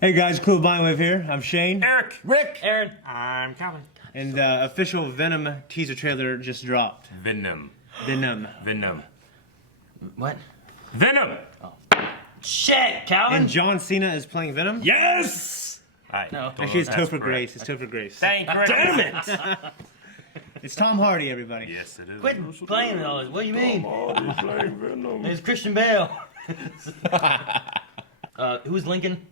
Hey guys, Cool Vinewive here. I'm Shane. Eric. Rick. Aaron. I'm Calvin. And the official Venom teaser trailer just dropped. Venom. Venom. Venom. What? Venom! Shit, Calvin. And John Cena is playing Venom? Yes! Alright. No. Actually, it's That's Topher correct. Grace. It's Topher Grace. Thank you. Damn it! It's Tom Hardy, everybody. Yes, it is. Quit playing all this. What do you mean? Playing Venom. It's Christian Bale. Who's Lincoln?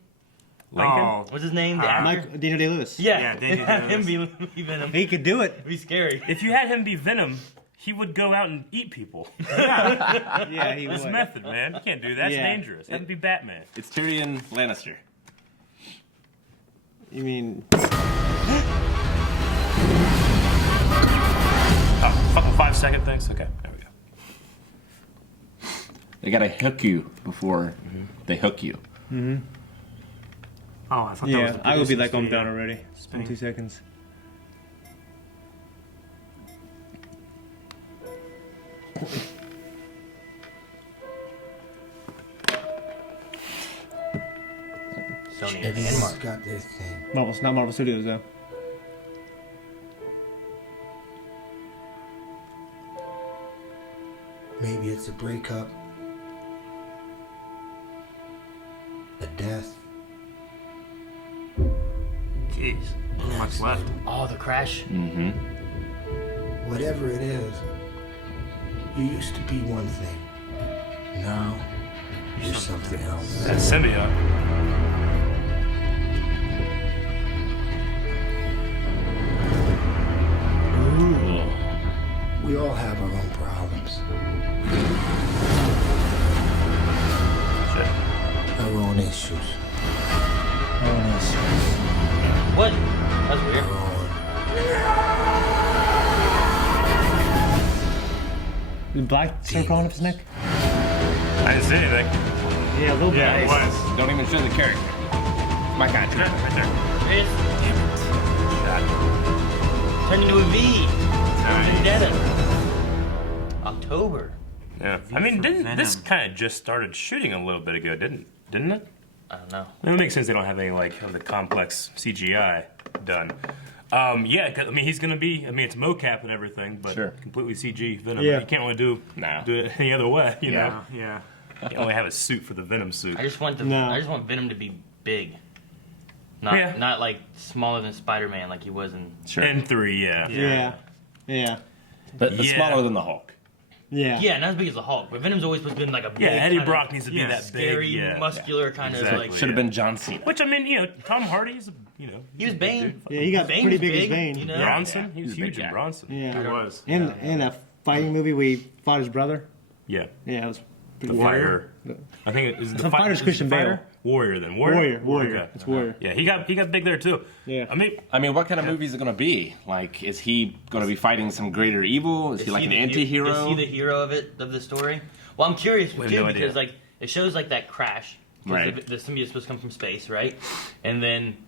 Lincoln? What's his name? The actor? Daniel Day-Lewis. Yeah. Daniel Him Day-Lewis. be Venom. He could do it. It'd be scary. If you had him be Venom, he would go out and eat people. Yeah, he That's would. method, man. You can't do that. It's Yeah. dangerous. Have him be Batman. It's Tyrion Lannister. You mean... Oh, fucking 5-second things? Okay, there we go. They gotta hook you before they hook you. Oh, I thought that was Yeah, the I would be producers like, I'm fee. done already. In Spinning. 2 seconds. Sony and Everyone's Mark. got their thing. Marvel's not Marvel Studios, though. Maybe it's a breakup, a death. Jeez, not much left. Oh, the crash. Mm-hmm. Whatever it is, you used to be one thing. Now, you're something else. That symbiote. We all have our own problems, Shit. our own issues, What? That's weird. our own. The black circle on his neck? I didn't see anything. Yeah, a little bit. Yeah, it was. Don't even show the character. It's my kind of Yeah, treatment. right there. There it is. Shot. Turned into a V. Nice. Vendetta. October. Yeah. I mean, didn't this kind of just started shooting a little bit ago, didn't it? I don't know. It makes sense they don't have any like of the complex CGI done. Yeah, 'cause, I mean he's gonna be. I mean it's mocap and everything, but Sure. completely CG Venom. Yeah. You can't really do it any other way. You know. Yeah. You can only have a suit for the Venom suit. I just want No. I just want Venom to be big. Not Yeah. not like smaller than Spider-Man like he was in. Sure. And 3, yeah. Yeah. Yeah. but Yeah. smaller than the Hulk. Yeah. Yeah, not as big as the Hulk, but Venom's always supposed to be like a big, Yeah, Eddie kind of Brock needs to be that scary, big. Yeah. muscular kind Exactly. of like. Should have been John Cena. Which I mean, you know, Tom Hardy's, you know, He was Bane. Yeah, he got Bane's pretty big as big, Bane. you know? Bronson. He was He's a big huge in guy. Bronson. Yeah. He was. In that fighting movie, we fought his brother. Yeah. Yeah, it was pretty The Fighter. The- I think it is the The Fighter's is it Christian Fighter? Bale. Warrior then. Warrior. Okay. It's Warrior. Yeah, he got big there too. Yeah. I mean, I mean, what kind of movie is it gonna be? Like, is he gonna be fighting some greater evil? Is he like an the anti-hero? Is he the hero of the story? Well, I'm curious We have too no because idea. like it shows like that crash. 'Cause Right. The symbiote's supposed to come from space, right? And then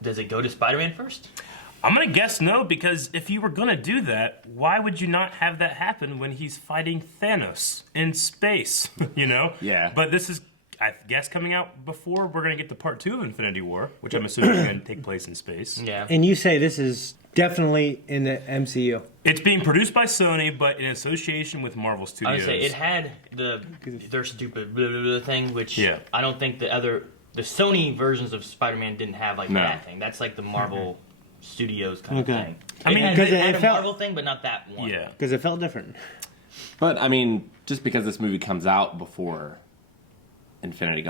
does it go to Spider-Man first? I'm gonna guess no, because if you were gonna do that, why would you not have that happen when he's fighting Thanos in space? You know? Yeah. But this is, I guess, coming out before we're gonna get to part 2 of Infinity War, which I'm assuming is gonna take place in space. Yeah. And you say this is definitely in the MCU. It's being produced by Sony, but in association with Marvel I Studios. would say it had their stupid blah, blah, blah thing, which Yeah. I don't think the Sony versions of Spider-Man didn't have like No. that thing. That's like the Marvel Studios kind Okay. of thing. I mean, it 'cause had, it had a felt- Marvel thing, but not that one. Yeah. Because it felt different. But I mean, just because this movie comes out before Infinity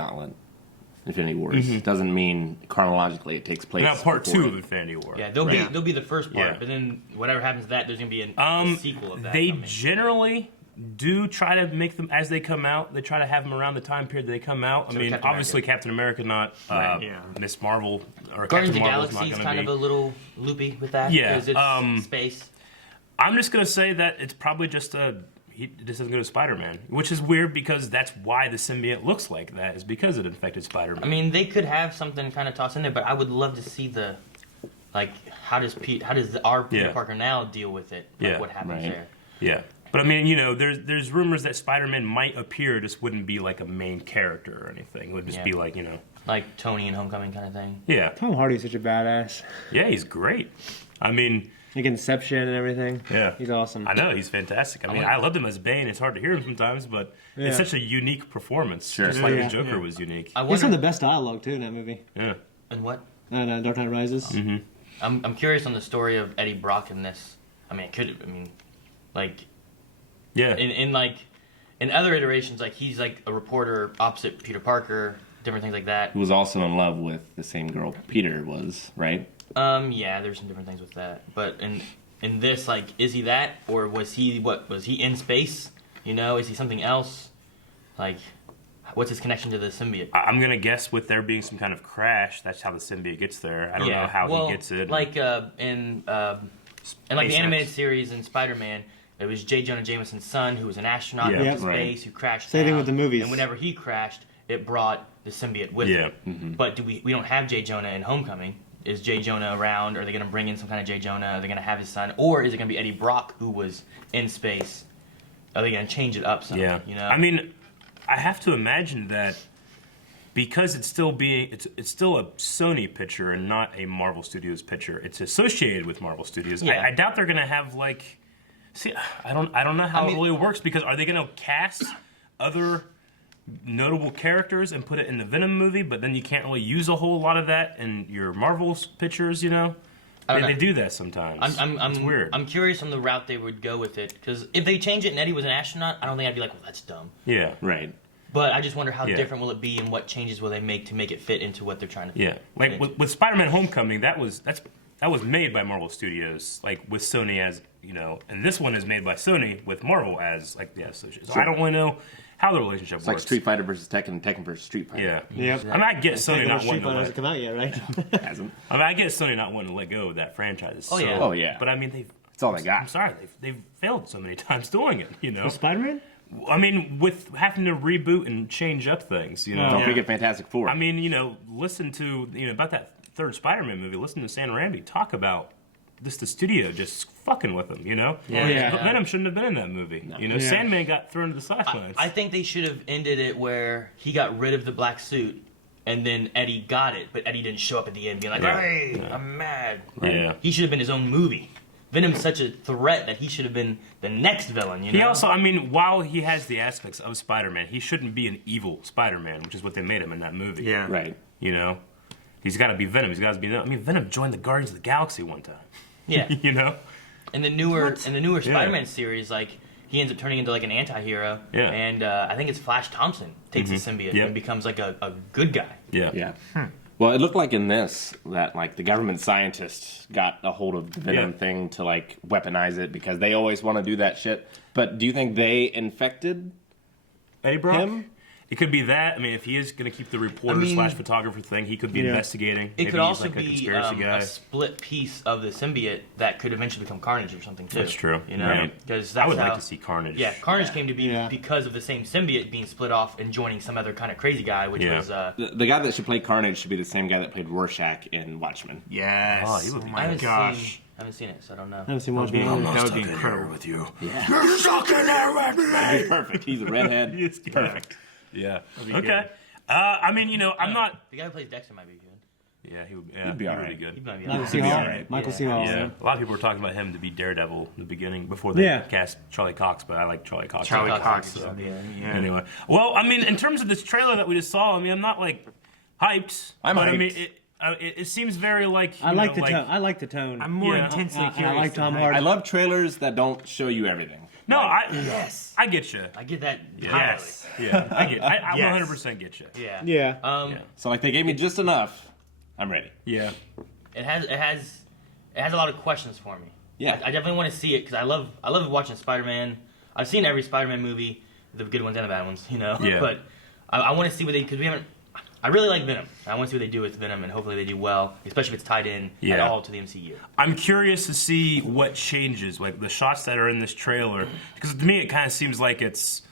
Wars, doesn't mean chronologically it takes place. Now part before 2 it. of Infinity War. Yeah, they'll Right. be the first part, Yeah. but then whatever happens to that, there's gonna be a sequel of that. They coming. generally do try to make them as they come out. They try to have them around the time period they come out. So I mean, Captain obviously Captain America, not Miss Marvel or Guardians Captain of the Marvel's Galaxy not is going kind to of be. a little loopy with that. Yeah, because it's space. I'm just going to say that it's probably just he just doesn't go to Spider-Man, which is weird because that's why the symbiote looks like that, is because it infected Spider-Man. I mean, they could have something kind of tossed in there, but I would love to see how does our Peter Yeah. Parker now deal with it? Like, Yeah, what happens right. there? yeah. But I mean, you know, there's rumors that Spider-Man might appear, just wouldn't be like a main character or anything. It would just Yeah. be like, you know, Like Tony in Homecoming kind of thing. Yeah, Tom Hardy's such a badass. yeah, he's great. I mean, Like Inception and everything. yeah, He's awesome. I know he's fantastic. I mean, I loved him as Bane. It's hard to hear him sometimes, but it's Yeah. such a unique performance. Sure. Just like Yeah. the Joker was unique. I He's wonder. some of the best dialogue too in that movie. Yeah. And what? And Dark Knight Rises. I'm curious on the story of Eddie Brock in this. I mean, like Yeah. in other iterations, like he's like a reporter opposite Peter Parker, different things like that. Who was also in love with the same girl Peter was, right? Yeah, there's some different things with that. But in this, like, is he that, or was he in space? You know, is he something else? Like, what's his connection to the symbiote? I'm gonna guess with there being some kind of crash, that's how the symbiote gets there. I don't know how he gets it. Like in like the SpaceX. animated series in Spider-Man, it was J. Jonah Jameson's son who was an astronaut Yeah. in Yep. space who crashed. Same thing down, with the movies. And whenever he crashed, it brought the symbiote with Yeah. it. But we don't have J. Jonah in Homecoming. Is J. Jonah around? Are they going to bring in some kind of J. Jonah? Are they going to have his son? Or is it going to be Eddie Brock who was in space? Are they going to change it up some? Yeah. You know? I mean, I have to imagine that because it's still a Sony picture and not a Marvel Studios picture. It's associated with Marvel Studios. Yeah. I doubt they're gonna have like. See, I don't know how it really works because are they gonna cast other notable characters and put it in the Venom movie, but then you can't really use a whole lot of that in your Marvel's pictures, you know? They do that sometimes. It's weird. I'm curious on the route they would go with it because if they change it and Eddie was an astronaut, I don't think I'd be like, well, that's dumb. Yeah. Right. But I just wonder how Yeah. different will it be and what changes will they make to make it fit into what they're trying to. Yeah, like fit with Spider-Man: Homecoming, that was made by Marvel Studios, like with Sony as and this one is made by Sony with Marvel as like the association. So I don't really know how the relationship It's works. like Street Fighter versus Tekken, and Tekken versus Street Fighter. Yeah, Yep. I mean, I get Sony not Street wanting to Fighter hasn't let. come out yet, right? Hasn't. I mean, I get Sony not wanting to let go of that franchise. Oh, yeah. Oh, yeah. But I mean, they've. It's all they got. I'm sorry, they've failed so many times doing it. With Spider-Man? I mean, with having to reboot and change up things. Don't forget Fantastic Four. I mean, listen to about that third Spider-Man movie. Listen to Sam Raimi talk about the studio just fucking with him. Yeah. Venom shouldn't have been in that movie. Yeah. Sandman got thrown to the sidelines. I think they should have ended it where he got rid of the black suit and then Eddie got it, but Eddie didn't show up at the end being like, Yeah. hey, I'm mad. Yeah. He should have been his own movie. Venom's such a threat that he should have been the next villain, He also, I mean, while he has the aspects of Spider-Man, he shouldn't be an evil Spider-Man, which is what they made him in that movie. Yeah. right. He's got to be Venom. He's got to be. I mean, Venom joined the Guardians of the Galaxy one time. Yeah. In the newer Spider-Man series, like he ends up turning into like an anti-hero. Yeah. And I think it's Flash Thompson takes the symbiote Yep. and becomes like a good guy. Yeah. Yeah. Well, it looked like in this that like the government scientists got a hold of the Venom Yeah. thing to like weaponize it because they always want to do that shit. But do you think they infected Eddie Brock? him? It could be that. I mean, if he is going to keep the reporter slash photographer thing, he could be investigating. It Maybe could also he's like a be conspiracy guy. a split piece of the symbiote that could eventually become Carnage or something too. That's true. You know, Right. because I would like to see Carnage. Yeah, Carnage came to be Yeah. because of the same symbiote being split off and joining some other kind of crazy guy, which Yeah. was. The guy that should play Carnage should be the same guy that played Rorschach in Watchmen. Yes. Oh, he would be oh I my haven't gosh. haven't seen it, so I don't know. I haven't seen Watchmen. That would be incredible. with you. You're stuck in there with me. He's perfect. He's a redhead. He's perfect. Yeah. be Okay. good. I mean, I'm not. The guy who plays Dexter might be good. Yeah, he would. Yeah, He'd be he all would right. be good. He might be. Michael C. be Hall. all right. Michael Yeah. C. Hall. Yeah, a lot of people were talking about him to be Daredevil in the beginning before they Yeah. cast Charlie Cox, but I like Charlie Cox. Charlie Cox Cox. is is- good, Yeah. Anyway, well, I mean, in terms of this trailer that we just saw, I mean, I'm not like hyped. I'm but I hyped. mean, it seems very like I like the tone. I like the tone. I'm more Yeah. intensely I curious. like Tom than Hardy. I love trailers that don't show you everything. No, I Yes. I get you. I get that. Yes. Yeah, I 100% get you. Yeah. Yeah. Yeah. So like they gave me just enough. I'm ready. Yeah. It has a lot of questions for me. Yeah. I definitely want to see it because I love watching Spider-Man. I've seen every Spider-Man movie, the good ones and the bad ones, Yeah. But I want to see what they because we haven't. I really like Venom. I want to see what they do with Venom, and hopefully they do well, especially if it's tied in at Yeah. all to the MCU. I'm curious to see what changes, like the shots that are in this trailer, because to me it kind of seems like it's,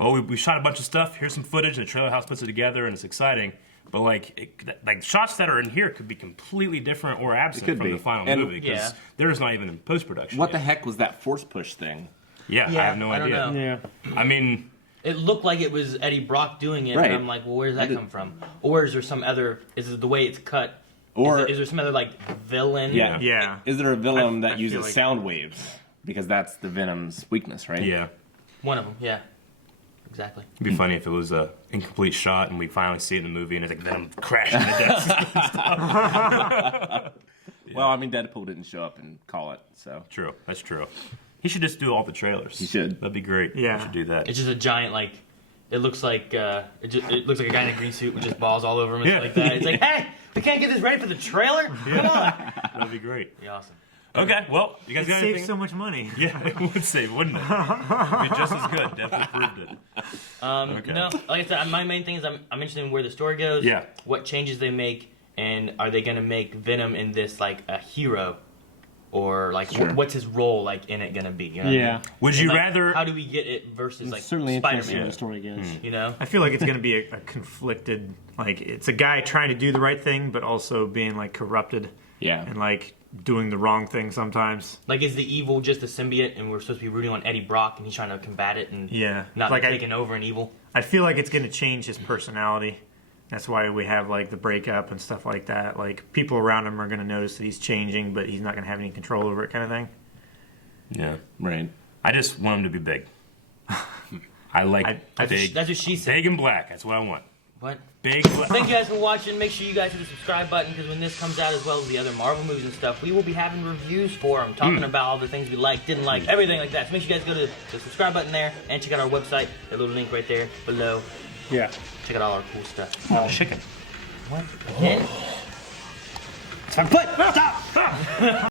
we shot a bunch of stuff. Here's some footage, and the trailer house puts it together, and it's exciting. But like shots that are in here could be completely different or absent could from be. the final And- movie because Yeah. there's not even in post production. What the heck was that force push thing? Yeah, I have no I don't idea. know. Yeah. I mean, It looked like it was Eddie Brock doing it, Right. and I'm like, well, where does that did- come from? Or is there some other? Is it the way it's cut? Or is there some other like villain? yeah, Yeah. Is there a villain I that feel uses like- sound waves? Because that's the Venom's weakness, right? Yeah. One of them. Yeah. Exactly. It'd be funny if it was a incomplete shot and we finally see it in the movie and it's like Venom crashing the desk. Well, I mean, Deadpool didn't show up and call it, so True. That's true. He should just do all the trailers. He should. That'd be great. Yeah. He should do that. It's just a giant like. It looks like it looks like a guy in a green suit with just balls all over him and Yeah. stuff like that. It's like, hey, we can't get this ready for the trailer. Come on. That'd be great. Be awesome. Okay, well, you guys It got saves anything? so much money. Yeah, it would save, wouldn't it? It'd be just as good. Definitely proved it. Okay. No, like I said, my main thing is I'm interested in where the story goes. Yeah. What changes they make, and are they gonna make Venom in this like a hero, or like Sure. what's his role like in it gonna be? You know what I Yeah. mean? Would And, you like, rather? How do we get it versus like Certainly interesting where Spider-Man? the story goes. You know. I feel like it's going to be a conflicted, like, it's a guy trying to do the right thing, but also being, like, corrupted yeah. and, like, doing the wrong thing sometimes. Like, is the evil just a symbiote, and we're supposed to be rooting on Eddie Brock, and he's trying to combat it and Yeah. not Like, taking over an evil? I feel like it's going to change his personality. That's why we have, like, the breakup and stuff like that. Like, people around him are going to notice that he's changing, but he's not going to have any control over it kind of thing. Yeah. Right. I just want him to be big. I like I big, That's what she said. big and black. That's what I want. What? Big black. Thank you guys for watching. Make sure you guys hit the subscribe button, because when this comes out, as well as the other Marvel movies and stuff, we will be having reviews for them, talking about all the things we like, didn't like, everything like that. So make sure you guys go to the subscribe button there and check out our website. That little link right there below. Yeah. Check out all our cool stuff. Oh, chicken. What? Again? It's my foot! Stop!